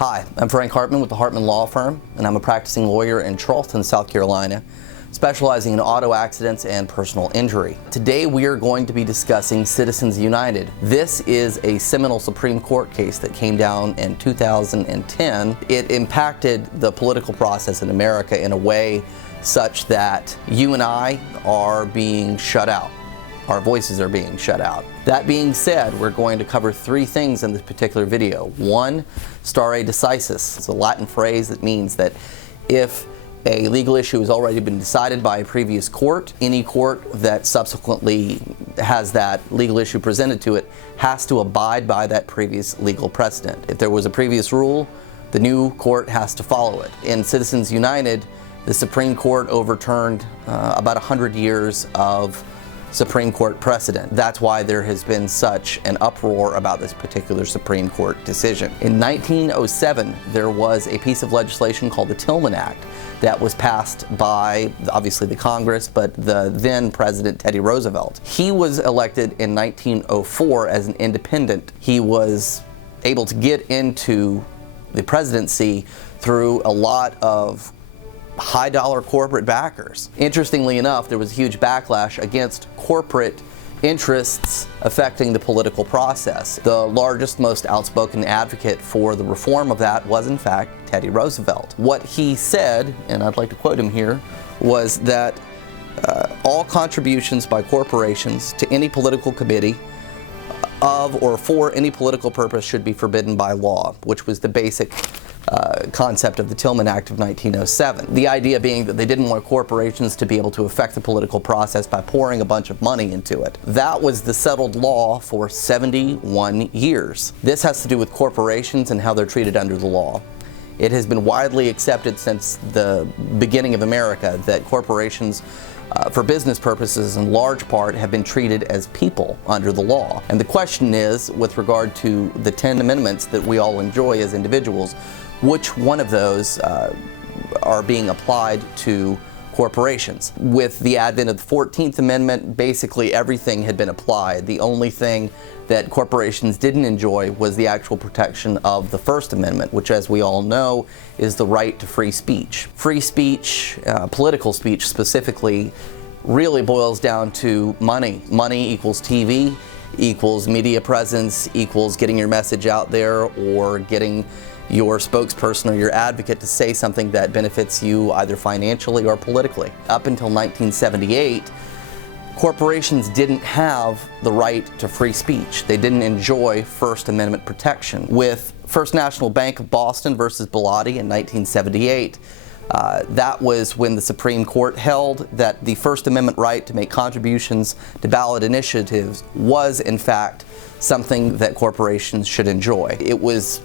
Hi, I'm Frank Hartman with the Hartman Law Firm, and I'm a practicing lawyer in Charleston, South Carolina, specializing in auto accidents and personal injury. Today we are going to be discussing Citizens United. This is a seminal Supreme Court case that came down in 2010. It impacted the political process in America in a way such that you and I are being shut out. Our voices are being shut out. That being said, we're going to cover three things in this particular video. One, stare decisis. It's a Latin phrase that means that if a legal issue has already been decided by a previous court, any court that subsequently has that legal issue presented to it has to abide by that previous legal precedent. If there was a previous rule, the new court has to follow it. In Citizens United, the Supreme Court overturned about 100 years of Supreme Court precedent. That's why there has been such an uproar about this particular Supreme Court decision. In 1907, there was a piece of legislation called the Tillman Act that was passed by, obviously, the Congress, but the then President Teddy Roosevelt. He was elected in 1904 as an independent. He was able to get into the presidency through a lot of high-dollar corporate backers. Interestingly enough, there was a huge backlash against corporate interests affecting the political process. The largest, most outspoken advocate for the reform of that was, in fact, Teddy Roosevelt. What he said, and I'd like to quote him here, was that all contributions by corporations to any political committee of or for any political purpose should be forbidden by law, which was the basic concept of the Tillman Act of 1907. The idea being that they didn't want corporations to be able to affect the political process by pouring a bunch of money into it. That was the settled law for 71 years. This has to do with corporations and how they're treated under the law. It has been widely accepted since the beginning of America that corporations for business purposes in large part have been treated as people under the law. And the question is, with regard to the 10 amendments that we all enjoy as individuals, which one of those are being applied to corporations? With the advent of the 14th Amendment, basically everything had been applied. The only thing that corporations didn't enjoy was the actual protection of the First Amendment, which, as we all know, is the right to free speech. Free speech, political speech specifically, really boils down to money. Money equals TV, equals media presence, equals getting your message out there, or getting your spokesperson or your advocate to say something that benefits you either financially or politically. Up until 1978, corporations didn't have the right to free speech. They didn't enjoy First Amendment protection. With First National Bank of Boston versus Bellotti in 1978, that was when the Supreme Court held that the First Amendment right to make contributions to ballot initiatives was, in fact, something that corporations should enjoy. It was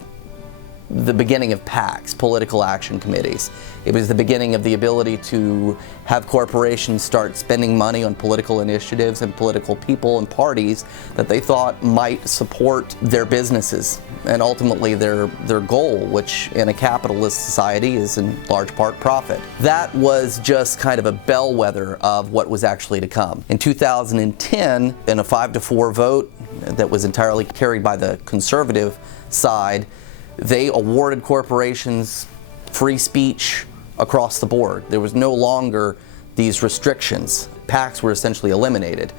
the beginning of PACs, political action committees. It was the beginning of the ability to have corporations start spending money on political initiatives and political people and parties that they thought might support their businesses and ultimately their goal, which in a capitalist society is in large part profit. That was just kind of a bellwether of what was actually to come. In 2010, in a 5-4 vote that was entirely carried by the conservative side, they awarded corporations free speech across the board. There was no longer these restrictions. PACs were essentially eliminated,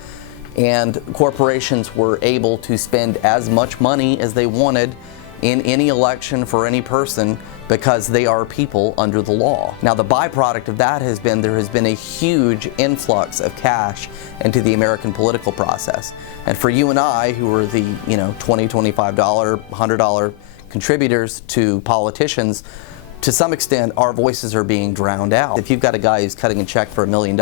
and corporations were able to spend as much money as they wanted in any election for any person because they are people under the law. Now, the byproduct of that has been there has been a huge influx of cash into the American political process. And for you and I, who are the $20, $25, $100 contributors to politicians, to some extent our voices are being drowned out. If you've got a guy who's cutting a check for $1 million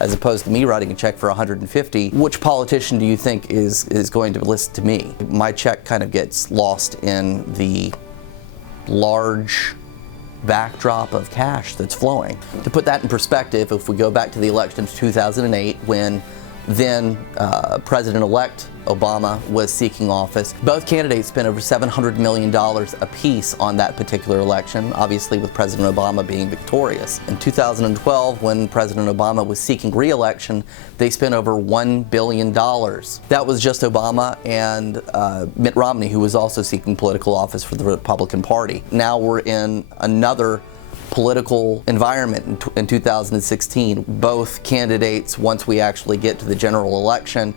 as opposed to me writing a check for $150, which politician do you think is going to listen to me? My check kind of gets lost in the large backdrop of cash that's flowing. To put that in perspective, if we go back to the election of 2008, when then President-elect Obama was seeking office. Both candidates spent over $700 million apiece on that particular election, obviously with President Obama being victorious. In 2012, when President Obama was seeking re-election, they spent over $1 billion. That was just Obama and Mitt Romney, who was also seeking political office for the Republican Party. Now we're in another political environment in 2016. Both candidates, once we actually get to the general election,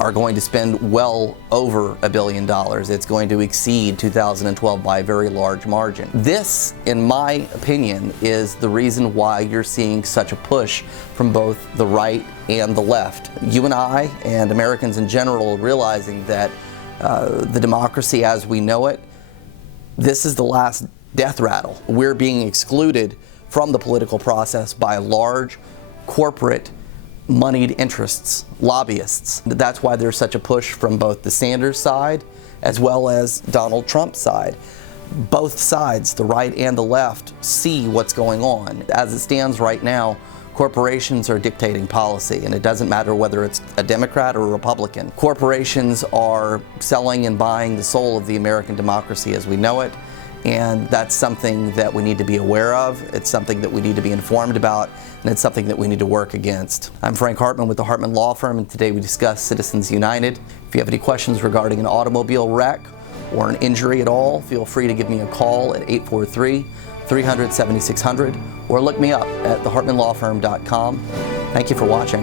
are going to spend well over $1 billion. It's going to exceed 2012 by a very large margin. This, in my opinion, is the reason why you're seeing such a push from both the right and the left. You and I, and Americans in general, realizing that the democracy as we know it, this is the last death rattle. We're being excluded from the political process by large corporate moneyed interests, lobbyists. That's why there's such a push from both the Sanders side as well as Donald Trump's side. Both sides, the right and the left, see what's going on. As it stands right now, corporations are dictating policy, and it doesn't matter whether it's a Democrat or a Republican. Corporations are selling and buying the soul of the American democracy as we know it. And that's something that we need to be aware of. It's something that we need to be informed about, and it's something that we need to work against. I'm Frank Hartman with the Hartman Law Firm, and today we discuss Citizens United. If you have any questions regarding an automobile wreck or an injury at all, feel free to give me a call at 843-300-7600 or look me up at thehartmanlawfirm.com. Thank you for watching.